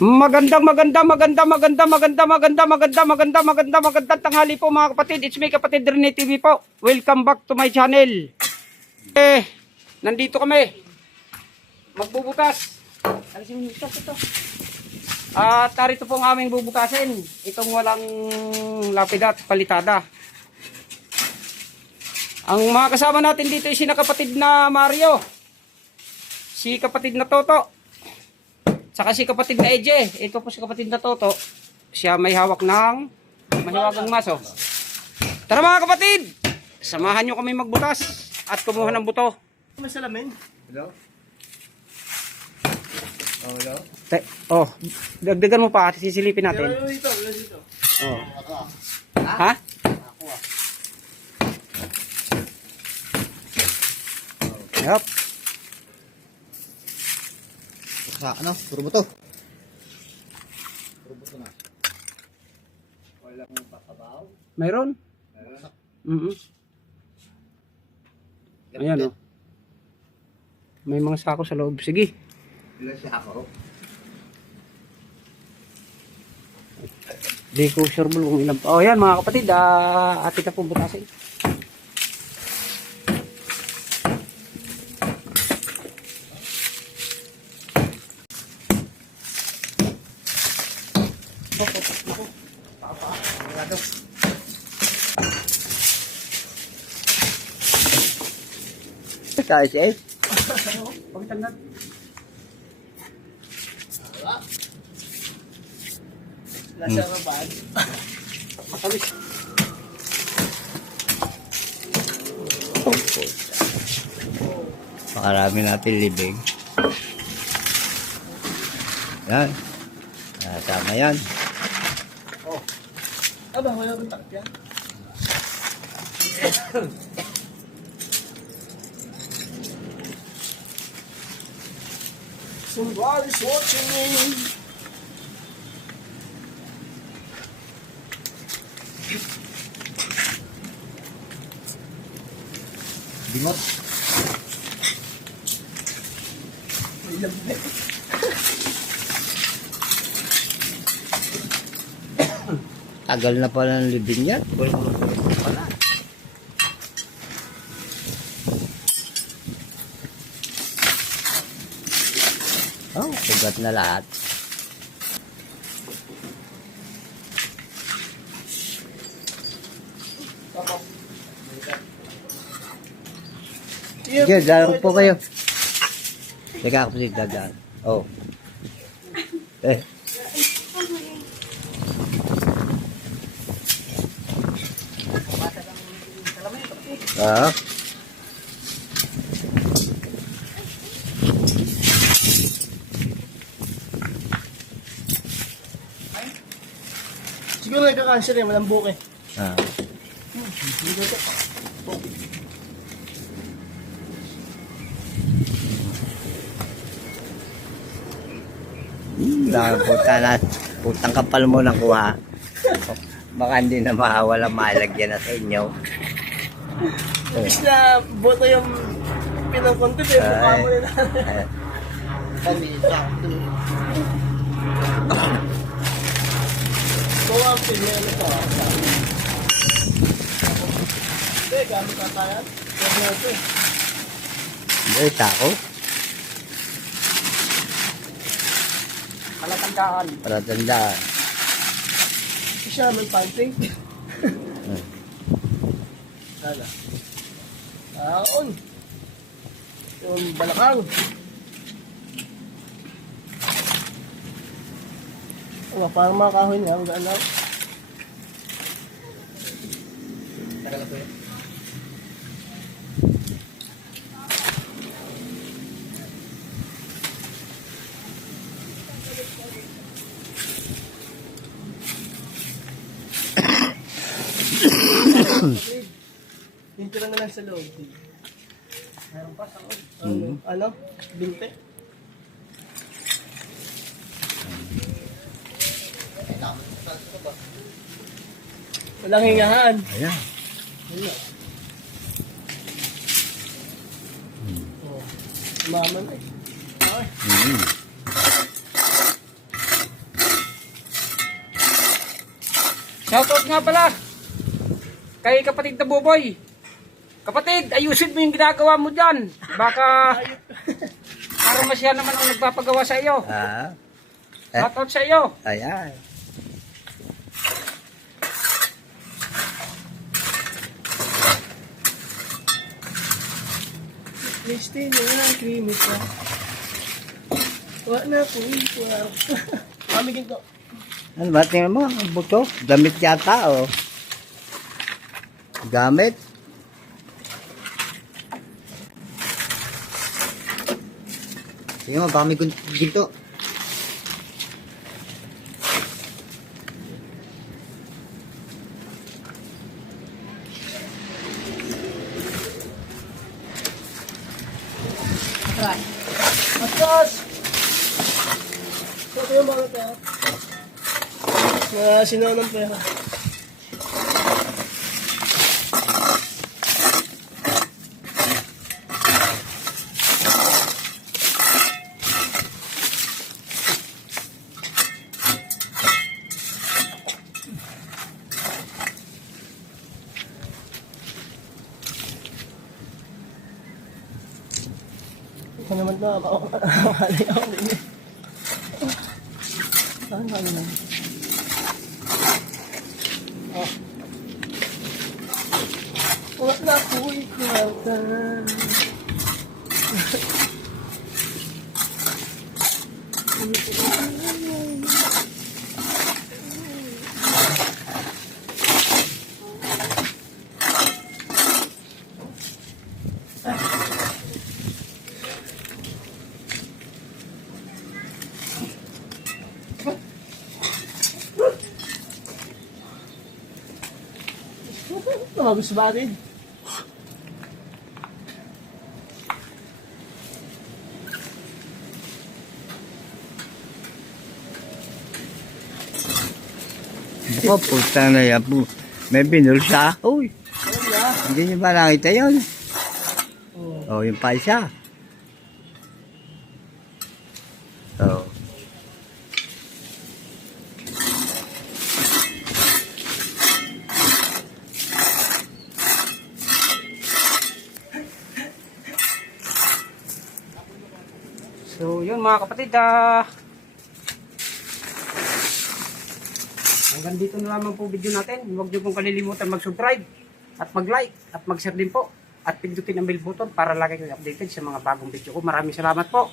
Magandang tanghali po mga kapatid. It's me, kapatid Rene TV po. Welcome back to my channel. Nandito kami. Magbubukas. Alisin mo ito. At tarito po ang aming bubukasin. Itong walang lapida at palitada. Ang mga kasama natin dito ay si kapatid na Mario. Si kapatid na Toto. Saka si kapatid na Eje. Ito po si kapatid na Toto. Siya may hawak ng mahiwagang maso. Tara mga kapatid! Samahan nyo kami magbutas at kumuha ng buto. May salamin. Hello? Oh, hello? Dagdagan mo pa at sisilipin natin. Dito. Oh. Ha? Yup. Sa ano? Puro buto. Puro buto na. Wala mong pasabaw? Mayroon? Ayan o. May mga sako sa loob. Sige. Ilan siya ako? Di ko sure kung ilan pa. Oh yan mga kapatid. Atin na po butasin. Guys, eh? Pagtanggal. Nasa rabad. Matalis. Makarami natin libing. Yan. Tama yan. Oh. Aba, wala kong takip yan. Somebody's watching me. Bingot. Tagal na pala ng libing yan. Pala. Oh, sugat na lahat. Sige, dalaw po kayo. Teka ako sige, dadaan. Oh. Siguro nagka-cancel eh, walang buke. Putang kapal mo ng kuha. Baka hindi na mawala malagyan na sa inyo. Imbis na boto yung pinapunti, pero mukha mo na Bawa ang pinili ito. Hindi, gamit na tayo. Hindi, tako. Palatandaan. Palatandaan. Siya, may panting. Hala. Taon. Yung balakang. Parang mga kahoy niya, ang gano'n. Tagal na po yun. Pintura na lang sa loob. Meron pa sa loob. Ano? Binte? Walang hingahan. Ayan. Wala. Mama na eh. Shoutout nga pala kay kapatid na Boboy. Kapatid, ayusin mo yung ginagawa mo dyan. Baka para masya naman ang nagpapagawa sa iyo. Ah. Shoutout sa iyo. Ayan. Listin na creamy ka. Wala na po yung kwarto. Kami ginto. Ano ba? Tingnan mo, ang buto. Damit yata, oh. Gamit. Tingnan mo, baka may ginto. Atas! Ito yung mga pera. Mga sinaw ng pera. Ito naman na, makakalay ako din. Saan kami na? Oh. Wala na po ikwalta. Gusto ba rin? Ako, puta na yan po. May binul siya. Uy, Wala. hindi niyo ba nakita yun? Oh. Oh, yung pa isa. Oh. So yun mga kapatid, hanggang dito na lamang po video natin. Huwag niyo pong kalilimutan mag-subscribe at mag-like at mag-share din po. At pindutin ang bell button para lagi kayo updated sa mga bagong video ko. Maraming salamat po.